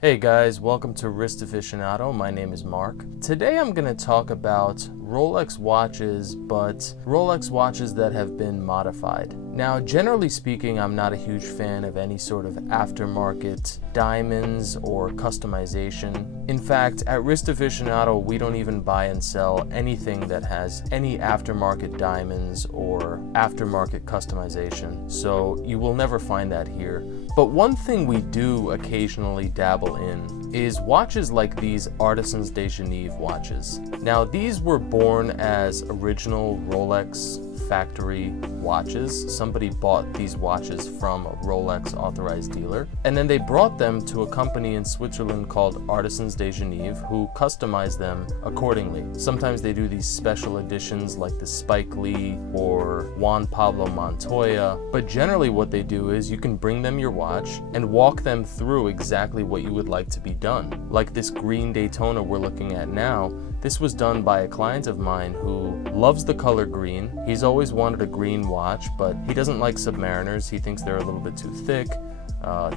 Hey guys, welcome to Wrist Aficionado. My name is Mark. Today I'm going to talk about Rolex watches, but Rolex watches that have been modified. Now, generally speaking, I'm not a huge fan of any sort of aftermarket diamonds or customization. In fact, at Wrist Aficionado, we don't even buy and sell anything that has any aftermarket diamonds or aftermarket customization. So you will never find that here. But one thing we do occasionally dabble in is watches like these Artisans de Geneve watches. Now, these were born as original Rolex factory watches. Somebody bought these watches from a Rolex authorized dealer, and then they brought them to a company in Switzerland called Artisans de Geneve, who customized them accordingly. Sometimes they do these special editions like the Spike Lee or Juan Pablo Montoya, but generally what they do is you can bring them your watch and walk them through exactly what you would like to be done. Like this green Daytona we're looking at now, this was done by a client of mine who loves the color green. He's always wanted a green watch, but he doesn't like Submariners. He thinks they're a little bit too thick,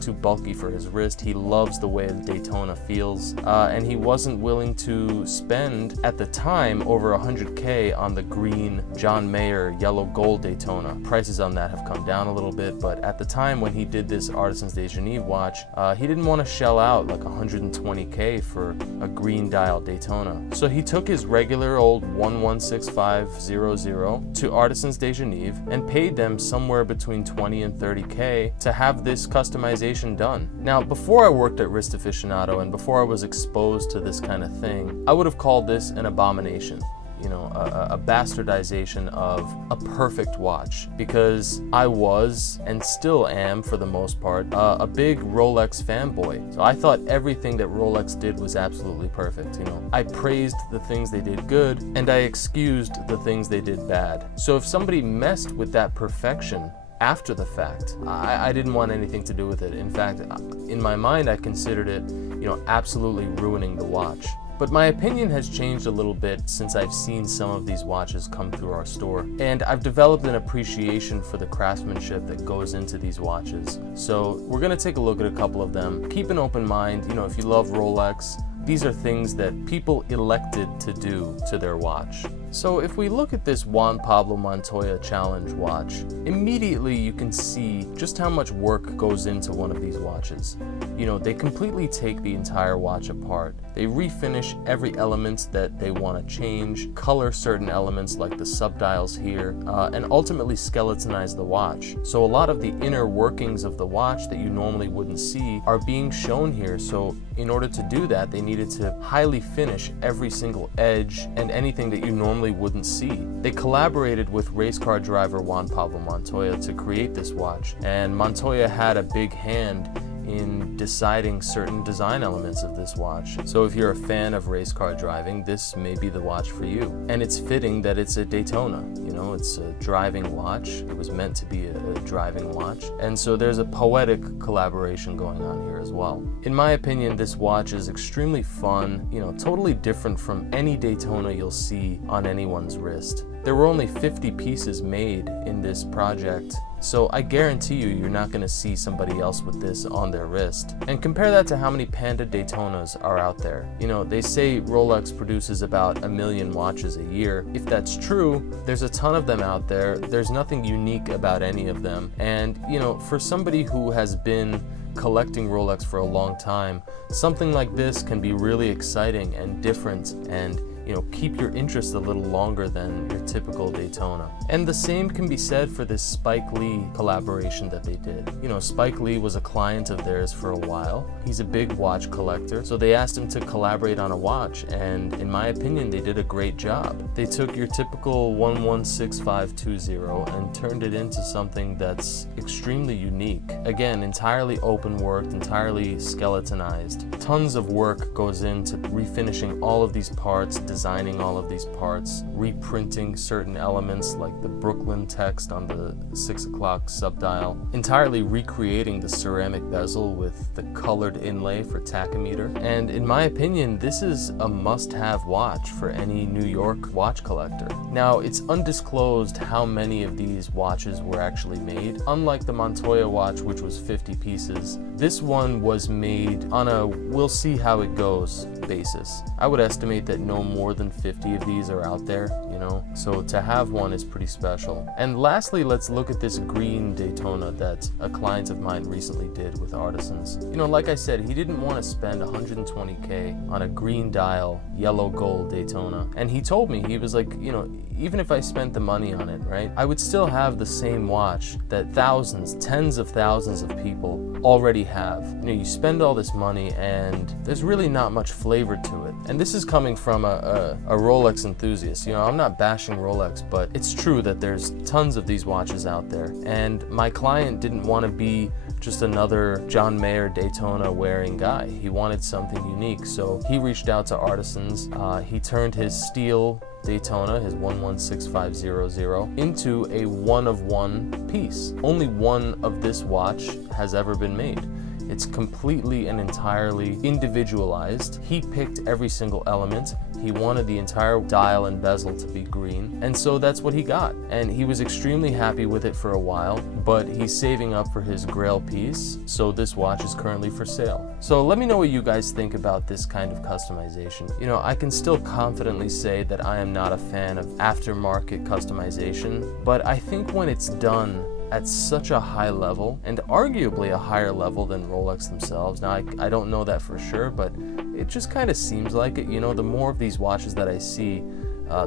too bulky for his wrist. He loves the way the Daytona feels, and he wasn't willing to spend, at the time, over $100K on the green John Mayer yellow gold Daytona. Prices on that have come down a little bit, but at the time when he did this Artisans de Geneve watch, he didn't want to shell out like $120K for a green dial Daytona. So he took his regular old 116500 to Artisans de Geneve and paid them somewhere between 20 and 30K to have this customization done. Now, before I worked at Wrist Aficionado and before I was exposed to this kind of thing, I would have called this an abomination. You know, a bastardization of a perfect watch, because I was, and still am for the most part, a big Rolex fanboy. So I thought everything that Rolex did was absolutely perfect. You know, I praised the things they did good, and I excused the things they did bad. So if somebody messed with that perfection after the fact, I didn't want anything to do with it. In fact, in my mind, I considered it, you know, absolutely ruining the watch. But my opinion has changed a little bit since I've seen some of these watches come through our store. And I've developed an appreciation for the craftsmanship that goes into these watches. So we're gonna take a look at a couple of them. Keep an open mind, you know, if you love Rolex, these are things that people elected to do to their watch. So if we look at this Juan Pablo Montoya Challenge watch, immediately you can see just how much work goes into one of these watches. You know, they completely take the entire watch apart. They refinish every element that they want to change, color certain elements like the subdials here, and ultimately skeletonize the watch. So a lot of the inner workings of the watch that you normally wouldn't see are being shown here. So in order to do that, they needed to highly finish every single edge and anything that you normally wouldn't see. They collaborated with race car driver Juan Pablo Montoya to create this watch, and Montoya had a big hand in deciding certain design elements of this watch. So if you're a fan of race car driving, this may be the watch for you. And it's fitting that it's a Daytona. You know, it's a driving watch. It was meant to be a driving watch. And so there's a poetic collaboration going on here as well. In my opinion, this watch is extremely fun, you know, totally different from any Daytona you'll see on anyone's wrist. There were only 50 pieces made in this project, so I guarantee you're not going to see somebody else with this on their wrist. And compare that to how many Panda Daytonas are out there. You know, they say Rolex produces about 1 million watches a year. If that's true, there's a ton of them out there. There's nothing unique about any of them. And, you know, for somebody who has been collecting Rolex for a long time, something like this can be really exciting and different and, you know, keep your interest a little longer than your typical Daytona. And the same can be said for this Spike Lee collaboration that they did. You know, Spike Lee was a client of theirs for a while. He's a big watch collector, so they asked him to collaborate on a watch, and in my opinion, they did a great job. They took your typical 116520 and turned it into something that's extremely unique. Again, entirely open worked, entirely skeletonized. Tons of work goes into refinishing all of these parts, designing all of these parts, reprinting certain elements like the Brooklyn text on the 6 o'clock subdial, entirely recreating the ceramic bezel with the colored inlay for tachometer. And in my opinion, this is a must-have watch for any New York watch collector. Now, it's undisclosed how many of these watches were actually made. Unlike the Montoya watch, which was 50 pieces, this one was made on a we'll see how it goes basis. I would estimate that no more than 50 of these are out there, you know, so to have one is pretty special. And lastly, let's look at this green Daytona that a client of mine recently did with Artisans. You know, like I said, he didn't want to spend 120K on a green dial, yellow gold Daytona. And he told me, he was like, you know, even if I spent the money on it, right, I would still have the same watch that thousands, tens of thousands of people already have. You know, you spend all this money and there's really not much flavor to it. And this is coming from a Rolex enthusiast. You know, I'm not bashing Rolex, but it's true that there's tons of these watches out there. And my client didn't want to be just another John Mayer Daytona wearing guy. He wanted something unique. So he reached out to Artisans. He turned his steel Daytona, his 116500, into a one-of-one piece. Only one of this watch has ever been made. It's completely and entirely individualized. He picked every single element. He wanted the entire dial and bezel to be green, and so that's what he got. And he was extremely happy with it for a while, but he's saving up for his grail piece, so this watch is currently for sale. So let me know what you guys think about this kind of customization. You know, I can still confidently say that I am not a fan of aftermarket customization, but I think when it's done at such a high level, and arguably a higher level than Rolex themselves. Now, I don't know that for sure, but it just kind of seems like it. You know, the more of these watches that I see,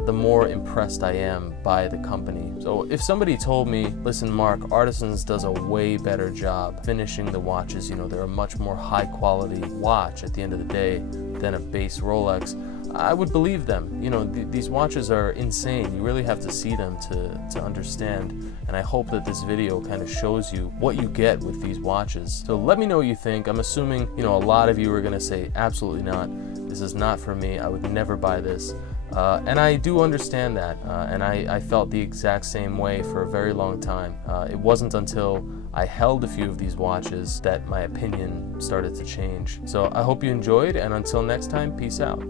the more impressed I am by the company. So if somebody told me, listen, Mark, Artisans does a way better job finishing the watches, you know, they're a much more high quality watch at the end of the day than a base Rolex, I would believe them. You know, these watches are insane. You really have to see them to understand. And I hope that this video kind of shows you what you get with these watches. So let me know what you think. I'm assuming, you know, a lot of you are gonna say, absolutely not. This is not for me. I would never buy this. And I do understand that. And I felt the exact same way for a very long time. It wasn't until I held a few of these watches that my opinion started to change. So I hope you enjoyed, and until next time, peace out.